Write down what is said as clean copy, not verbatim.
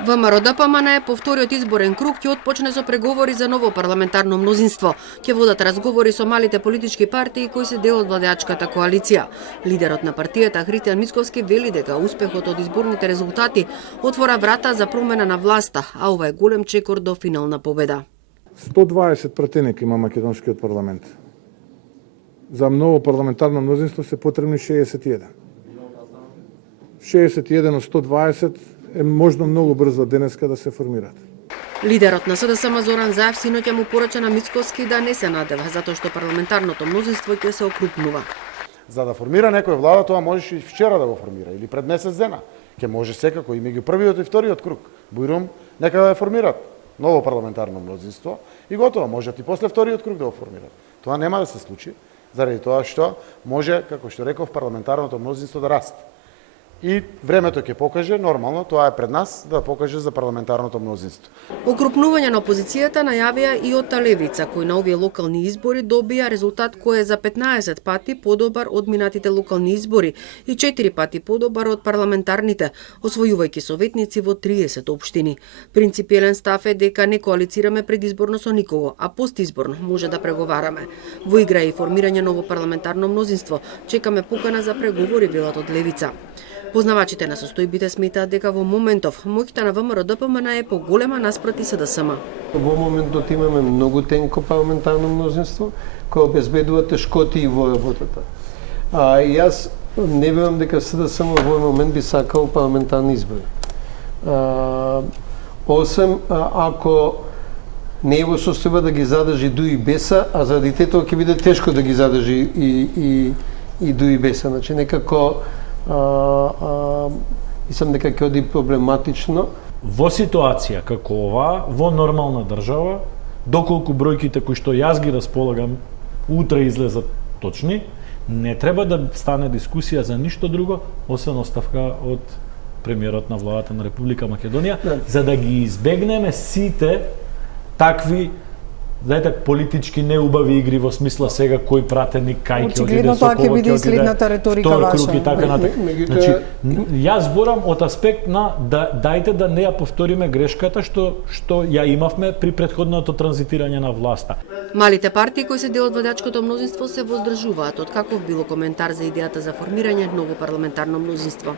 ВМРО-ДПМН по вториот изборен круг ќе отпочне со преговори за ново парламентарно мнозинство. Ќе водат разговори со малите политички партии кои се дел од владеачката коалиција. Лидерот на партијата Христијан Мицковски вели дека успехот од изборните резултати отвора врата за промена на власта, а ова е голем чекор до финална победа. 120 пратеника има македонскиот парламент. За ново парламентарно мнозинство се потребни 61. 61 од 120 е можно многу брзо денеска да се формираат. Лидерот на СДСМ Зоран Заев синоќа му порача на Мицковски да не се надева, затоа што парламентарното мнозинство ќе се окрупнува. За да формира некој влада, тоа можеш и вчера да го формира или пред месец дена. Ке може секако и меѓу првиот и вториот круг. Бујрум нека да формират ново парламентарно мнозинство и готово, можат и после вториот круг да го формират. Тоа нема да се случи, заради тоа што може, како што реков, парламентарното мнозинство да расте. И времето ќе покаже, нормално, тоа е пред нас, да покаже за парламентарното мнозинство. Окрупнување на опозицијата најавија и од Левица, кој на овие локални избори добија резултат кој е за 15 пати подобар од минатите локални избори и 4 пати подобар од парламентарните, освојувајќи советници во 30 општини. Принципиелен став е дека не коалицираме предизборно со никого, а постизборно може да преговараме. Во игра е и формирање ново парламентарно мнозинство. Чекаме покана за преговори, велат од Левица. Познавачите на состојбите сметаат дека во моментов моќта на ВМРО-ДПМН е поголема наспроти СДСМ. Во моментот имаме многу тенко парламентарно мнозинство кој обезбедува тешкоти во работата. И јас не верувам дека СДСМ во овој момент би сакал парламентарни избори. Осем ако не е во состојба да ги задржи дуи беса, а заради тоа ќе биде тешко да ги задржи и дуи беса. Значи некако мислам дека ќе оди проблематично. Во ситуација како ова, во нормална држава, доколку бројките кои што јас ги располагам утре излезат точни, не треба да стане дискусија за ништо друго, освен оставка од премиерот на владата на Република Македонија, за да ги избегнеме сите такви политички неубави игри во смисла сега кој пратеник кај ќе одиде со кого ќе одиде, втор круг и така натаму. Значи, јас зборам од аспект на дајте да не ја повториме грешката што ја имавме при претходното транзитирање на власта. Малите партии кои се дел од владеачкото мнозинство се воздржуваат од каков било коментар за идејата за формирање ново парламентарно мнозинство.